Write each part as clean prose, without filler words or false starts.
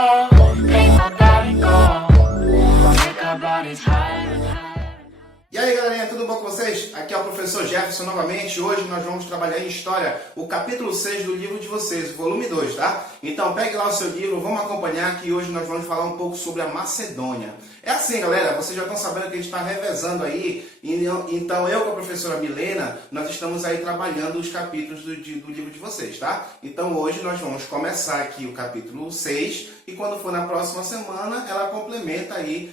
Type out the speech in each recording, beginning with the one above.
make my body go, make our bodies higher and higher. E aí galerinha, tudo bom com vocês? Aqui é o professor Jefferson novamente. Hoje nós vamos trabalhar em História, o capítulo 6 do livro de vocês, o volume 2, tá? Então pegue lá o seu livro, vamos acompanhar que hoje nós vamos falar um pouco sobre a Macedônia. É assim galera, vocês já estão sabendo que a gente está revezando aí, então eu com a professora Milena, nós estamos aí trabalhando os capítulos do livro de vocês, tá? Então hoje nós vamos começar aqui o capítulo 6 e quando for na próxima semana ela complementa aí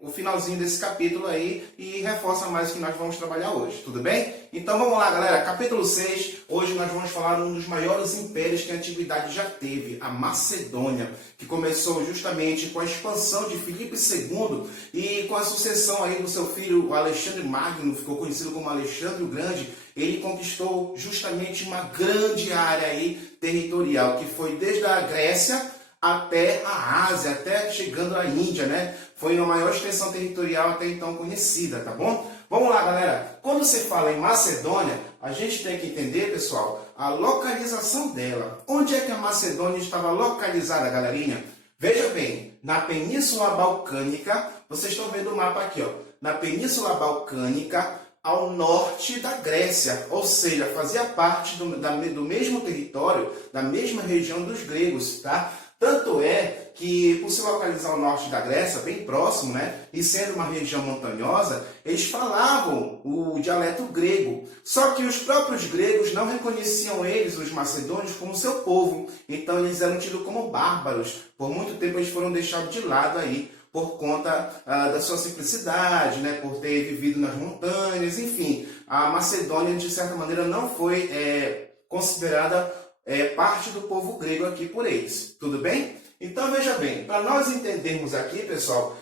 o finalzinho desse capítulo aí e reforça mais o que nós vamos trabalhar hoje, tudo bem? Então vamos lá galera, capítulo 6, hoje nós vamos falar de um dos maiores impérios que a antiguidade já teve, a Macedônia, que começou justamente com a expansão de Filipe II e com a sucessão aí do seu filho Alexandre Magno, ficou conhecido como Alexandre o Grande. Ele conquistou justamente uma grande área aí territorial, que foi desde a Grécia até a Ásia, até chegando à Índia, né? Foi a maior extensão territorial até então conhecida, tá bom? Vamos lá, galera. Quando se fala em Macedônia, a gente tem que entender, pessoal, a localização dela. Onde é que a Macedônia estava localizada, galerinha? Veja bem, na Península Balcânica, vocês estão vendo o mapa aqui, ó. Na Península Balcânica, ao norte da Grécia, ou seja, fazia parte do mesmo território, da mesma região dos gregos, tá? Tanto é que, por se localizar ao norte da Grécia, bem próximo, né, e sendo uma região montanhosa, eles falavam o dialeto grego. Só que os próprios gregos não reconheciam eles, os macedônios, como seu povo. Então eles eram tidos como bárbaros. Por muito tempo eles foram deixados de lado aí, por conta da sua simplicidade, né, por ter vivido nas montanhas, enfim. A Macedônia, de certa maneira, não foi considerada parte do povo grego aqui por eles. Tudo bem? Então, veja bem, para nós entendermos aqui, pessoal,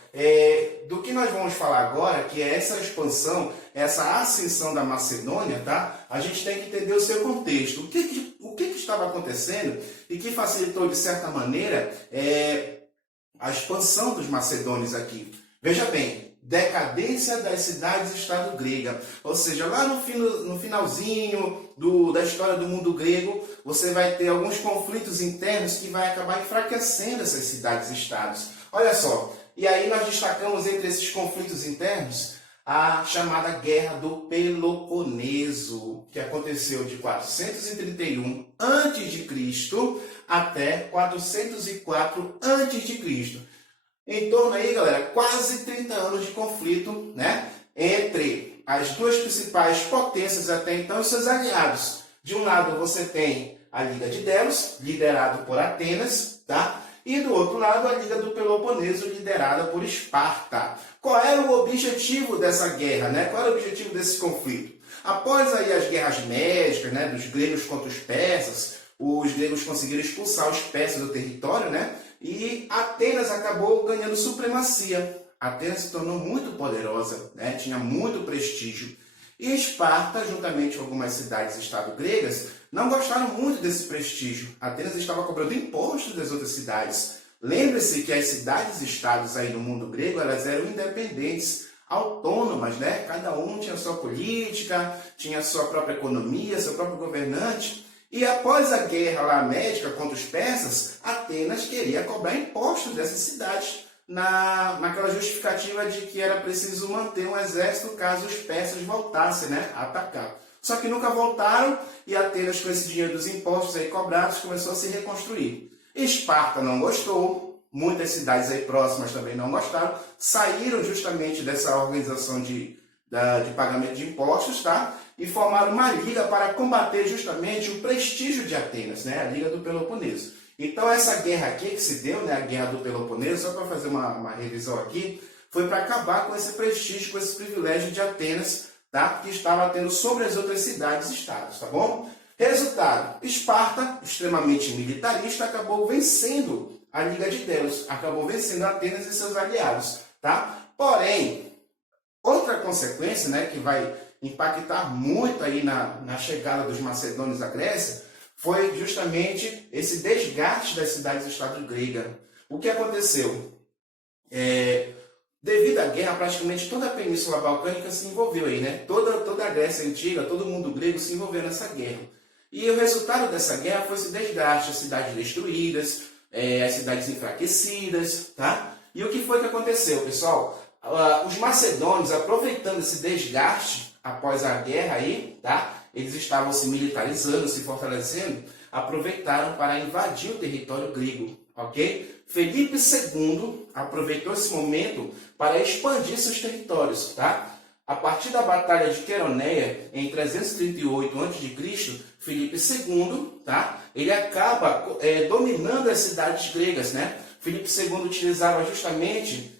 do que nós vamos falar agora, que é essa expansão, essa ascensão da Macedônia, tá? A gente tem que entender o seu contexto. O que estava acontecendo e que facilitou, de certa maneira, a expansão dos macedônios aqui. Veja bem, decadência das cidades-estado grega. Ou seja, lá no finalzinho da história do mundo grego, você vai ter alguns conflitos internos que vai acabar enfraquecendo essas cidades-estados. Olha só, e aí nós destacamos entre esses conflitos internos a chamada Guerra do Peloponeso, que aconteceu de 431 a.C. até 404 a.C. Em torno aí, galera, quase 30 anos de conflito, né, entre as duas principais potências até então e seus aliados. De um lado você tem a Liga de Delos, liderado por Atenas, tá? E do outro lado a Liga do Peloponeso, liderada por Esparta. Qual era o objetivo dessa guerra, né? Qual era o objetivo desse conflito? Após aí as guerras médicas, né, dos gregos contra os persas, os gregos conseguiram expulsar os persas do território, né? E Atenas acabou ganhando supremacia. Atenas se tornou muito poderosa, né? Tinha muito prestígio. E Esparta, juntamente com algumas cidades-estado gregas, não gostaram muito desse prestígio. Atenas estava cobrando impostos das outras cidades. Lembre-se que as cidades-estados aí no mundo grego, elas eram independentes, autônomas, né? Cada um tinha sua política, tinha sua própria economia, seu próprio governante. E após a guerra lá médica contra os persas, Atenas queria cobrar impostos dessas cidades, naquela justificativa de que era preciso manter um exército caso os persas voltassem, né, a atacar. Só que nunca voltaram e Atenas, com esse dinheiro dos impostos aí cobrados, começou a se reconstruir. Esparta não gostou, muitas cidades aí próximas também não gostaram, saíram justamente dessa organização de pagamento de impostos, tá? E formaram uma liga para combater justamente o prestígio de Atenas, né? A Liga do Peloponeso. Então essa guerra aqui que se deu, né? A Guerra do Peloponeso, só para fazer uma revisão aqui, foi para acabar com esse prestígio, com esse privilégio de Atenas, tá? Que estava tendo sobre as outras cidades-estados, tá bom? Resultado, Esparta, extremamente militarista, acabou vencendo a Liga de Delos, acabou vencendo Atenas e seus aliados, tá? Porém, outra consequência, né, que vai impactar muito aí na chegada dos macedônios à Grécia, foi justamente esse desgaste das cidades-estado gregas. O que aconteceu? Devido à guerra, praticamente toda a Península Balcânica se envolveu aí, né? Toda a Grécia Antiga, todo o mundo grego se envolveu nessa guerra. E o resultado dessa guerra foi esse desgaste, as cidades destruídas, as cidades enfraquecidas, tá? E o que foi que aconteceu, pessoal? Os macedônios, aproveitando esse desgaste após a guerra aí, tá? Eles estavam se militarizando, se fortalecendo, aproveitaram para invadir o território grego, ok? Felipe II aproveitou esse momento para expandir seus territórios, tá? A partir da Batalha de Queroneia, em 338 a.C., Filipe II, tá? Ele acaba dominando as cidades gregas, né? Filipe II utilizava justamente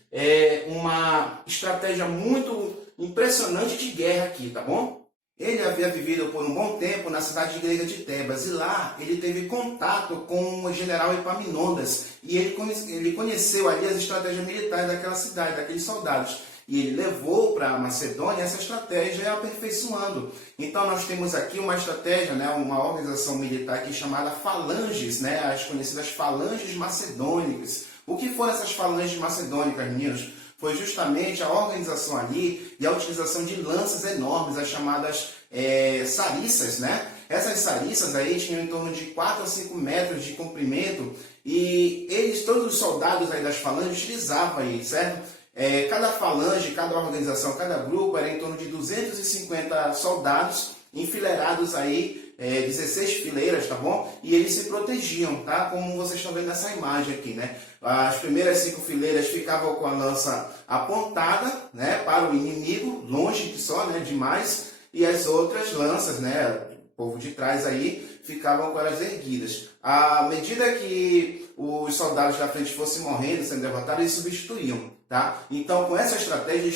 uma estratégia muito impressionante de guerra aqui, tá bom? Ele havia vivido por um bom tempo na cidade grega de Tebas, e lá ele teve contato com o general Epaminondas, e ele conheceu ali as estratégias militares daquela cidade, daqueles soldados. E ele levou para a Macedônia essa estratégia aperfeiçoando. Então nós temos aqui uma estratégia, né, uma organização militar aqui chamada falanges, né, as conhecidas falanges macedônicas. O que foram essas falanges macedônicas, meninos? Foi justamente a organização ali e a utilização de lanças enormes, as chamadas sarissas, né? Essas sarissas aí tinham em torno de 4 a 5 metros de comprimento, e todos os soldados aí das falanges utilizavam aí, certo? Cada falange, cada organização, cada grupo era em torno de 250 soldados enfileirados aí, 16 fileiras, tá bom? E eles se protegiam, tá? Como vocês estão vendo nessa imagem aqui, né? As primeiras 5 fileiras ficavam com a lança apontada, né, para o inimigo, longe que só, né, demais, e as outras lanças, né, o povo de trás aí, ficavam com elas erguidas. À medida que os soldados da frente fossem morrendo, sendo derrotados, eles substituíam, tá? Então, com essa estratégia,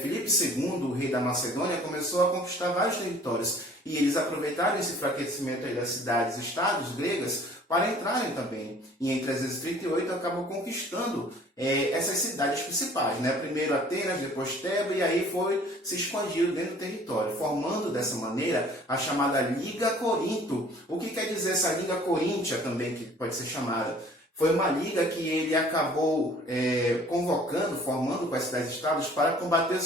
Filipe II, o rei da Macedônia, começou a conquistar vários territórios, e eles aproveitaram esse enfraquecimento aí das cidades, estados gregas, para entrarem também. E em 338 acabou conquistando essas cidades principais, né? Primeiro Atenas, depois Tebas, e aí foi se expandindo dentro do território, formando dessa maneira a chamada Liga Corinto. O que quer dizer essa Liga Coríntia também, que pode ser chamada? Foi uma liga que ele acabou convocando, formando com as cidades-estados para combater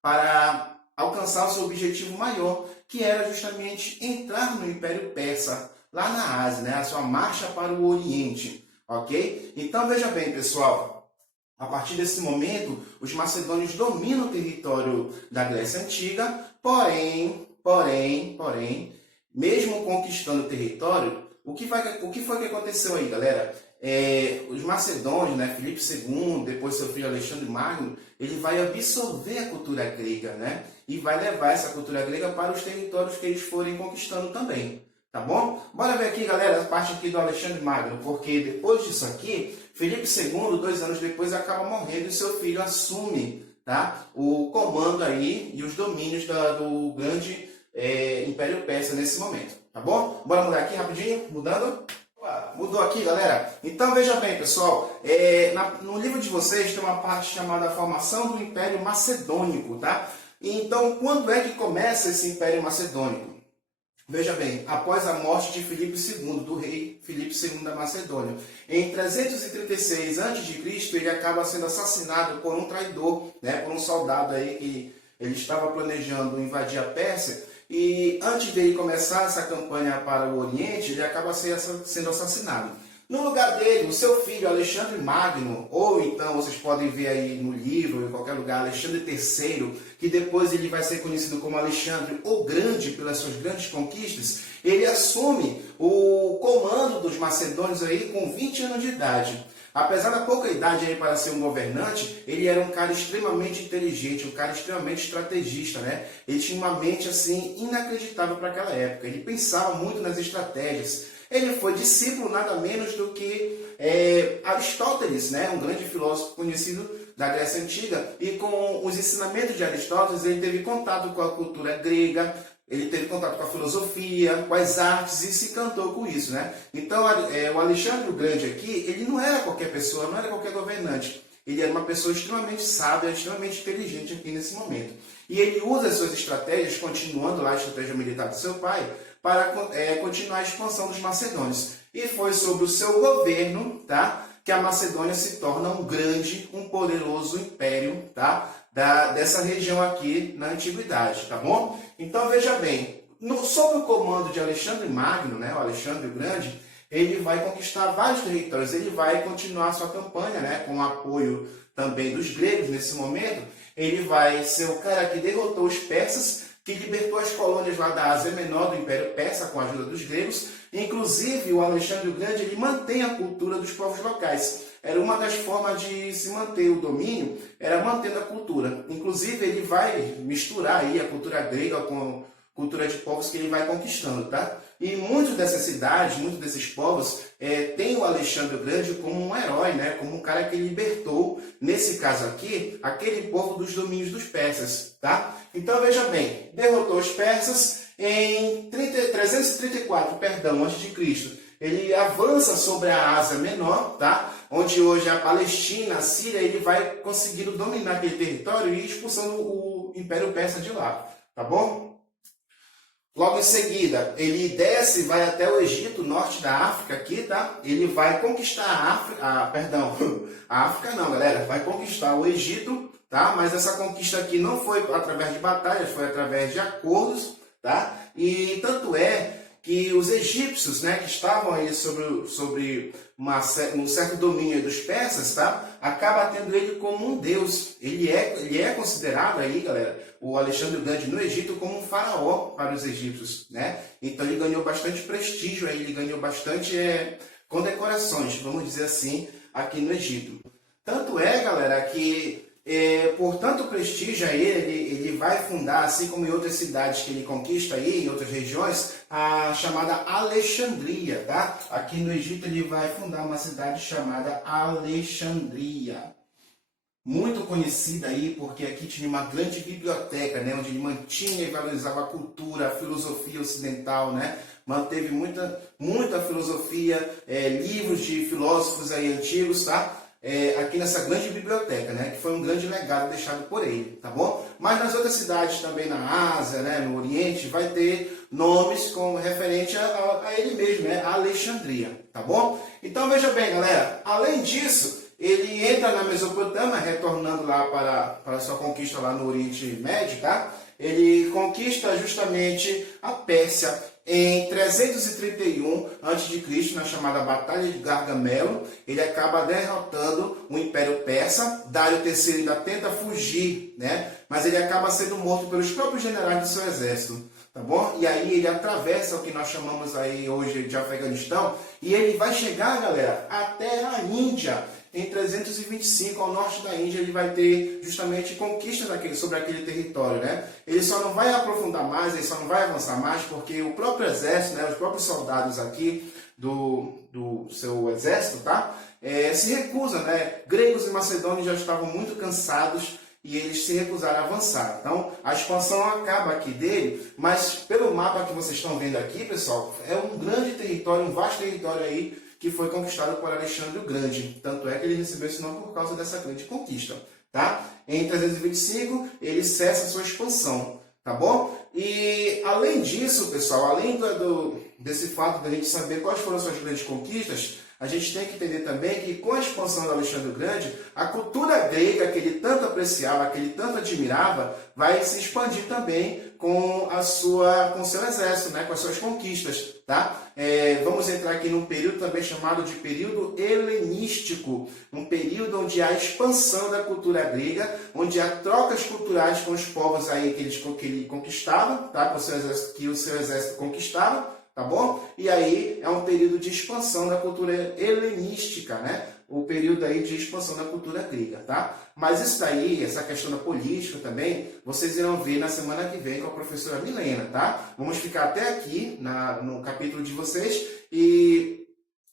para alcançar o seu objetivo maior, que era justamente entrar no Império Persa, lá na Ásia, né? A sua marcha para o Oriente, ok? Então veja bem, pessoal, a partir desse momento, os macedônios dominam o território da Grécia Antiga, porém, mesmo conquistando o território, o que foi que aconteceu aí, galera? Os macedônios, né, Filipe II, depois seu filho Alexandre Magno, ele vai absorver a cultura grega, né? E vai levar essa cultura grega para os territórios que eles forem conquistando também. Tá bom? Bora ver aqui, galera, a parte aqui do Alexandre Magno, porque depois disso aqui, Filipe II, 2 anos depois, acaba morrendo e seu filho assume, tá, o comando aí e os domínios do grande Império Persa nesse momento, tá bom? Bora mudar aqui rapidinho, mudando. Mudou aqui, galera? Então veja bem, pessoal, no livro de vocês tem uma parte chamada Formação do Império Macedônico, tá? Então, quando é que começa esse Império Macedônico? Veja bem, após a morte de Filipe II, do rei Filipe II da Macedônia, em 336 a.C., ele acaba sendo assassinado por um traidor, né, por um soldado aí que ele estava planejando invadir a Pérsia, e antes dele começar essa campanha para o Oriente, ele acaba sendo assassinado. No lugar dele, o seu filho Alexandre Magno, ou então vocês podem ver aí no livro, em qualquer lugar, Alexandre III, que depois ele vai ser conhecido como Alexandre o Grande pelas suas grandes conquistas, ele assume o comando dos macedônios aí com 20 anos de idade. Apesar da pouca idade aí para ser um governante, ele era um cara extremamente inteligente, um cara extremamente estrategista, né? Ele tinha uma mente assim inacreditável para aquela época. Ele pensava muito nas estratégias. Ele foi discípulo nada menos do que Aristóteles, né? Um grande filósofo conhecido da Grécia Antiga. E com os ensinamentos de Aristóteles, ele teve contato com a cultura grega, ele teve contato com a filosofia, com as artes e se encantou com isso, né? Então, o Alexandre o Grande aqui, ele não era qualquer pessoa, não era qualquer governante. Ele era uma pessoa extremamente sábia, extremamente inteligente aqui nesse momento. E ele usa as suas estratégias, continuando lá a estratégia militar do seu pai, para continuar a expansão dos macedônios. E foi sobre o seu governo, tá, que a Macedônia se torna um poderoso império, tá, dessa região aqui na Antiguidade, tá bom? Então veja bem, sob o comando de Alexandre Magno, né, o Alexandre o Grande, ele vai conquistar vários territórios, ele vai continuar sua campanha, né, com o apoio também dos gregos nesse momento. Ele vai ser o cara que derrotou os persas, que libertou as colônias lá da Ásia Menor, do Império Persa, com a ajuda dos gregos. Inclusive, o Alexandre o Grande, ele mantém a cultura dos povos locais. Era uma das formas de se manter o domínio, era mantendo a cultura. Inclusive, ele vai misturar aí a cultura grega com a cultura de povos que ele vai conquistando, tá? E muitas dessas cidades, muitos desses povos, tem o Alexandre o Grande como um herói, né? Como um cara que libertou, nesse caso aqui, aquele povo dos domínios dos persas, tá? Então, veja bem, derrotou os persas em 334, antes de Cristo. Ele avança sobre a Ásia Menor, tá? Onde hoje é a Palestina, a Síria, ele vai conseguindo dominar aquele território e expulsando o Império Persa de lá, tá bom? Logo em seguida, ele desce e vai até o Egito, norte da África aqui, tá? Ele vai conquistar a África não, galera, vai conquistar o Egito, tá? Mas essa conquista aqui não foi através de batalhas, foi através de acordos, tá? E tanto é que os egípcios, né, que estavam aí sobre um certo domínio dos persas, tá? Acaba tendo ele como um deus. Ele é considerado aí, galera, o Alexandre o Grande no Egito como um faraó para os egípcios, né? Então ele ganhou bastante prestígio aí, ele ganhou bastante condecorações, vamos dizer assim, aqui no Egito. Tanto é, galera, que por tanto prestígio a ele vai fundar, assim como em outras cidades que ele conquista aí, em outras regiões, a chamada Alexandria, tá? Aqui no Egito ele vai fundar uma cidade chamada Alexandria. Muito conhecida aí, porque aqui tinha uma grande biblioteca, né? Onde ele mantinha e valorizava a cultura, a filosofia ocidental, né? Manteve muita filosofia, livros de filósofos aí antigos, tá? Aqui nessa grande biblioteca, né, que foi um grande legado deixado por ele, tá bom? Mas nas outras cidades também na Ásia, né, no Oriente, vai ter nomes com referente a ele mesmo, né, Alexandria, tá bom? Então veja bem, galera, além disso, ele entra na Mesopotâmia, retornando lá para sua conquista lá no Oriente Médio, tá? Ele conquista justamente a Pérsia. Em 331 a.C., na chamada Batalha de Gargamelo, ele acaba derrotando o Império Persa. Dário III ainda tenta fugir, né? Mas ele acaba sendo morto pelos próprios generais do seu exército, tá bom? E aí ele atravessa o que nós chamamos aí hoje de Afeganistão e ele vai chegar, galera, até a Índia. Em 325, ao norte da Índia, ele vai ter justamente conquistas sobre aquele território, né? Ele só não vai aprofundar mais, ele só não vai avançar mais, porque o próprio exército, né, os próprios soldados aqui do seu exército, tá? Se recusam, né? Gregos e macedônios já estavam muito cansados e eles se recusaram a avançar. Então, a expansão acaba aqui dele, mas pelo mapa que vocês estão vendo aqui, pessoal, é um grande território, um vasto território aí, que foi conquistado por Alexandre o Grande. Tanto é que ele recebeu esse nome por causa dessa grande conquista, tá? Em 325, ele cessa a sua expansão, tá bom? E além disso, pessoal, além desse fato da gente saber quais foram suas grandes conquistas, a gente tem que entender também que com a expansão do Alexandre o Grande, a cultura grega que ele tanto apreciava, que ele tanto admirava, vai se expandir também com seu exército, né, com as suas conquistas, tá? Vamos entrar aqui num período também chamado de período helenístico, um período onde há expansão da cultura grega, onde há trocas culturais com os povos aí que ele conquistava, tá? Que o seu exército conquistava, tá bom? E aí é um período de expansão da cultura helenística, né? O período aí de expansão da cultura grega, tá? Mas isso daí, essa questão da política também, vocês irão ver na semana que vem com a professora Milena, tá? Vamos ficar até aqui no capítulo de vocês e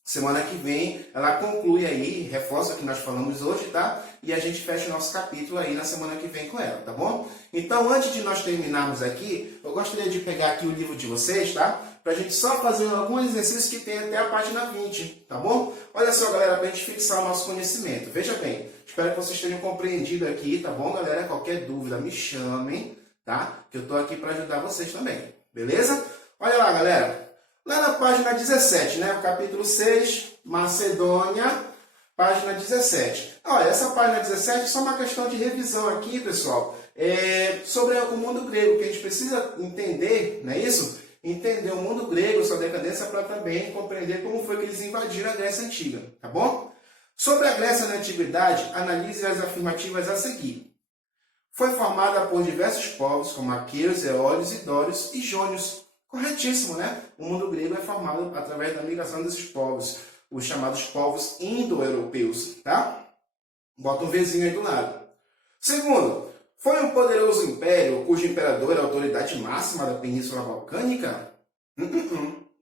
semana que vem ela conclui aí, reforça o que nós falamos hoje, tá? E a gente fecha o nosso capítulo aí na semana que vem com ela, tá bom? Então, antes de nós terminarmos aqui, eu gostaria de pegar aqui o livro de vocês, tá? Pra gente só fazer alguns exercícios que tem até a página 20, tá bom? Olha só, galera, pra gente fixar o nosso conhecimento. Veja bem, espero que vocês tenham compreendido aqui, tá bom, galera? Qualquer dúvida, me chamem, tá? Que eu tô aqui para ajudar vocês também, beleza? Olha lá, galera. Lá na página 17, né? O capítulo 6, Macedônia, página 17. Olha, essa página 17 é só uma questão de revisão aqui, pessoal, sobre o mundo grego, que a gente precisa entender, não é isso? entender o mundo grego, sua decadência, para também compreender como foi que eles invadiram a Grécia Antiga, tá bom? Sobre a Grécia na Antiguidade, analise as afirmativas a seguir. Foi formada por diversos povos, como aqueus, eólios, idórios e jônios. Corretíssimo, né? O mundo grego é formado através da migração desses povos, os chamados povos indo-europeus, tá? Bota um Vzinho aí do lado. Segundo, foi um poderoso império cujo imperador era a autoridade máxima da Península Balcânica?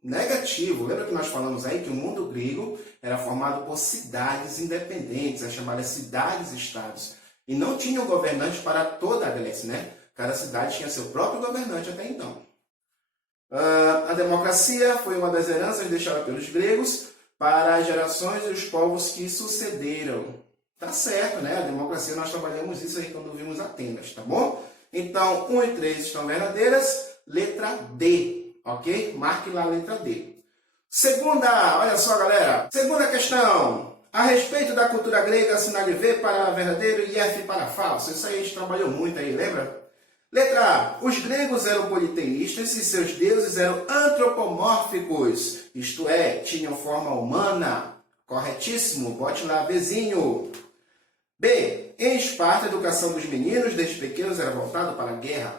Negativo. Lembra que nós falamos aí que o mundo grego era formado por cidades independentes, as chamadas cidades-estados. E não tinham governantes para toda a Grécia, né? Cada cidade tinha seu próprio governante até então. A democracia foi uma das heranças deixadas pelos gregos para as gerações e os povos que sucederam. Tá certo, né? A democracia, nós trabalhamos isso aí quando vimos Atenas, tá bom? Então, 1 e 3 estão verdadeiras. Letra D, ok? Marque lá a letra D. Segunda, olha só, galera. Segunda questão. A respeito da cultura grega, assinale V para verdadeiro e F para falso. Isso aí a gente trabalhou muito aí, lembra? Letra A. Os gregos eram politeístas e seus deuses eram antropomórficos. Isto é, tinham forma humana. Corretíssimo. Bote lá, Vzinho. B. Em Esparta, a educação dos meninos desde pequenos era voltada para a guerra.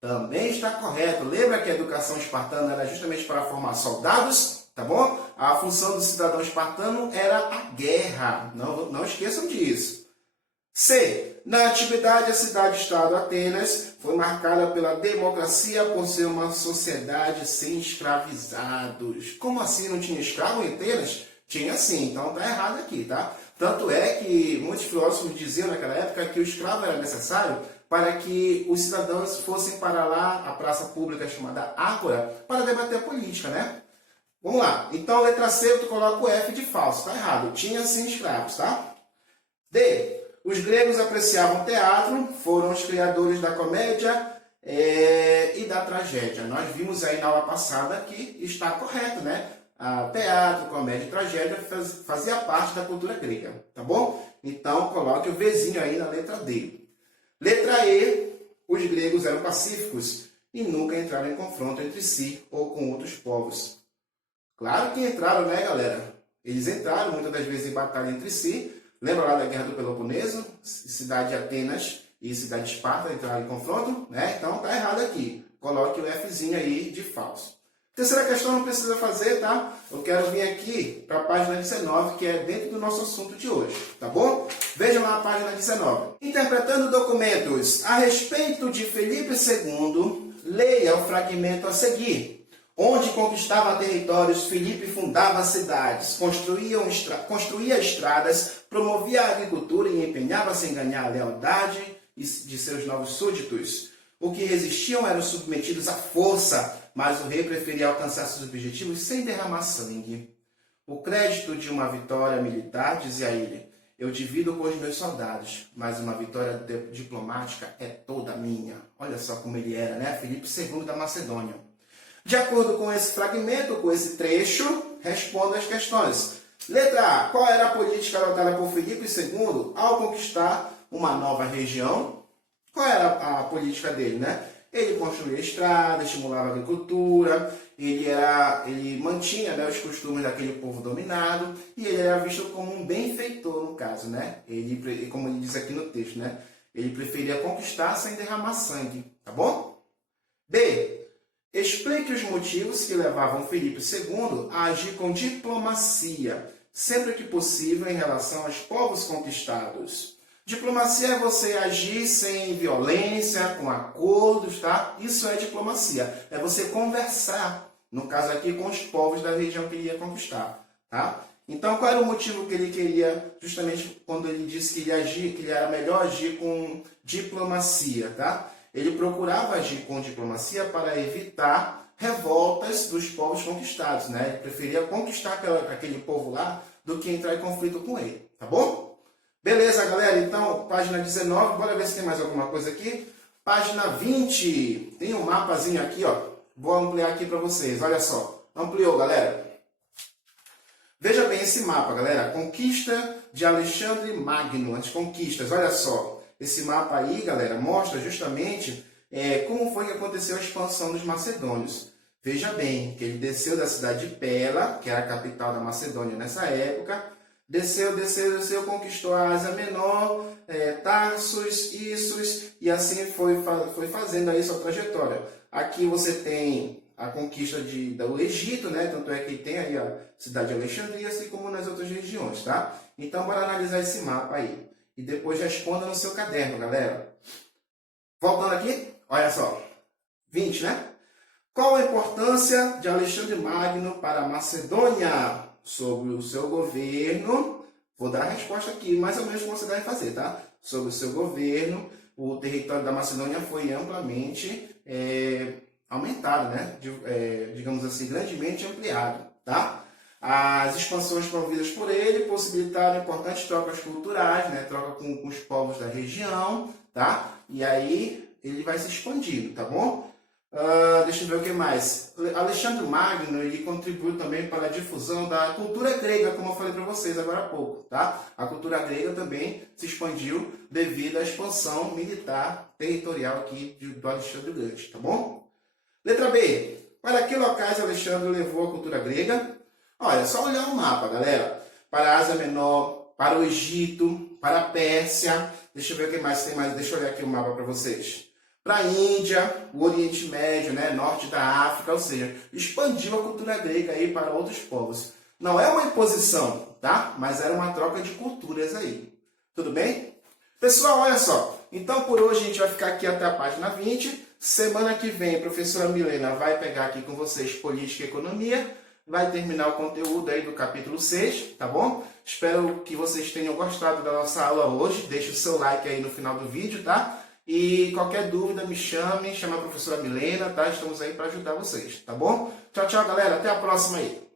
Também está correto. Lembra que a educação espartana era justamente para formar soldados? Tá bom? A função do cidadão espartano era a guerra. Não esqueçam disso. C. Na antiguidade, a cidade-estado Atenas foi marcada pela democracia por ser uma sociedade sem escravizados. Como assim não tinha escravo em Atenas? Tinha sim, então tá errado aqui, tá? Tanto é que muitos filósofos diziam naquela época que o escravo era necessário para que os cidadãos fossem para lá, a praça pública chamada Ágora, para debater política, né? Vamos lá. Então, letra C, tu coloca o F de falso. Tá errado. Tinha sim escravos, tá? D. Os gregos apreciavam teatro, foram os criadores da comédia e da tragédia. Nós vimos aí na aula passada que está correto, né? Teatro, comédia e tragédia fazia parte da cultura grega, tá bom? Então, coloque o Vzinho aí na letra D. Letra E, os gregos eram pacíficos e nunca entraram em confronto entre si ou com outros povos. Claro que entraram, né, galera? Eles entraram muitas das vezes em batalha entre si. Lembra lá da Guerra do Peloponeso? Cidade de Atenas e cidade de Esparta entraram em confronto, né? Então, tá errado aqui. Coloque o Fzinho aí de falso. Terceira questão não precisa fazer, tá? Eu quero vir aqui para a página 19, que é dentro do nosso assunto de hoje, tá bom? Vejam lá a página 19. Interpretando documentos a respeito de Filipe II, leia o fragmento a seguir. Onde conquistava territórios, Filipe fundava cidades, construía estradas, promovia a agricultura e empenhava-se em ganhar a lealdade de seus novos súditos. O que resistiam eram submetidos à força, mas o rei preferia alcançar seus objetivos sem derramar sangue. O crédito de uma vitória militar, dizia ele, eu divido com os meus soldados, mas uma vitória diplomática é toda minha. Olha só como ele era, né? Filipe II da Macedônia. De acordo com esse fragmento, com esse trecho, responda as questões. Letra A. Qual era a política adotada por Filipe II ao conquistar uma nova região? Qual era a política dele, né? Ele construía estradas, estimulava a agricultura, ele mantinha, né, os costumes daquele povo dominado e ele era visto como um benfeitor, no caso, né? Ele, como ele diz aqui no texto, né? Ele preferia conquistar sem derramar sangue, tá bom? B. Explique os motivos que levavam Filipe II a agir com diplomacia, sempre que possível em relação aos povos conquistados. Diplomacia é você agir sem violência, com acordos, tá? Isso é diplomacia. É você conversar, no caso aqui, com os povos da região que ele ia conquistar, tá? Então, qual era o motivo que ele queria, justamente quando ele disse que ele era melhor agir com diplomacia, tá? Ele procurava agir com diplomacia para evitar revoltas dos povos conquistados, né? Ele preferia conquistar aquele povo lá do que entrar em conflito com ele, tá bom? Beleza, galera? Então, página 19, bora ver se tem mais alguma coisa aqui. Página 20, tem um mapazinho aqui, ó. Vou ampliar aqui para vocês, olha só. Ampliou, galera. Veja bem esse mapa, galera. Conquista de Alexandre Magno, as conquistas, olha só. Esse mapa aí, galera, mostra justamente como foi que aconteceu a expansão dos macedônios. Veja bem, que ele desceu da cidade de Pela, que era a capital da Macedônia nessa época, desceu, conquistou a Ásia Menor, Tarsus, Issos, e assim foi fazendo aí sua trajetória. Aqui você tem a conquista do Egito, né? Tanto é que tem aí a cidade de Alexandria, assim como nas outras regiões, tá? Então, bora analisar esse mapa aí. E depois responda no seu caderno, galera. Voltando aqui, olha só. 20, né? Qual a importância de Alexandre Magno para a Macedônia? Sobre o seu governo, vou dar a resposta aqui, mais ou menos como você deve fazer, tá? Sobre o seu governo, o território da Macedônia foi amplamente aumentado, né? Digamos assim, grandemente ampliado, tá? As expansões promovidas por ele possibilitaram importantes trocas culturais, né? Troca com os povos da região, tá? E aí ele vai se expandindo, tá bom? Deixa eu ver o que mais. Alexandre Magno ele contribuiu também para a difusão da cultura grega, como eu falei para vocês agora há pouco, tá? A cultura grega também se expandiu devido à expansão militar territorial aqui do Alexandre o Grande, tá bom? Letra B. Para que locais Alexandre levou a cultura grega? Olha, só olhar o mapa, galera. Para a Ásia Menor, para o Egito, para a Pérsia. Deixa eu ver o que mais tem mais. Deixa eu olhar aqui o mapa para vocês. Para a Índia, o Oriente Médio, né, norte da África, ou seja, expandiu a cultura grega aí para outros povos. Não é uma imposição, tá? Mas era uma troca de culturas aí. Tudo bem? Pessoal, olha só. Então, por hoje, a gente vai ficar aqui até a página 20. Semana que vem, a professora Milena vai pegar aqui com vocês Política e Economia. Vai terminar o conteúdo aí do capítulo 6, tá bom? Espero que vocês tenham gostado da nossa aula hoje. Deixe o seu like aí no final do vídeo, tá? E qualquer dúvida, me chame a professora Milena, tá? Estamos aí para ajudar vocês, tá bom? Tchau, tchau, galera. Até a próxima aí.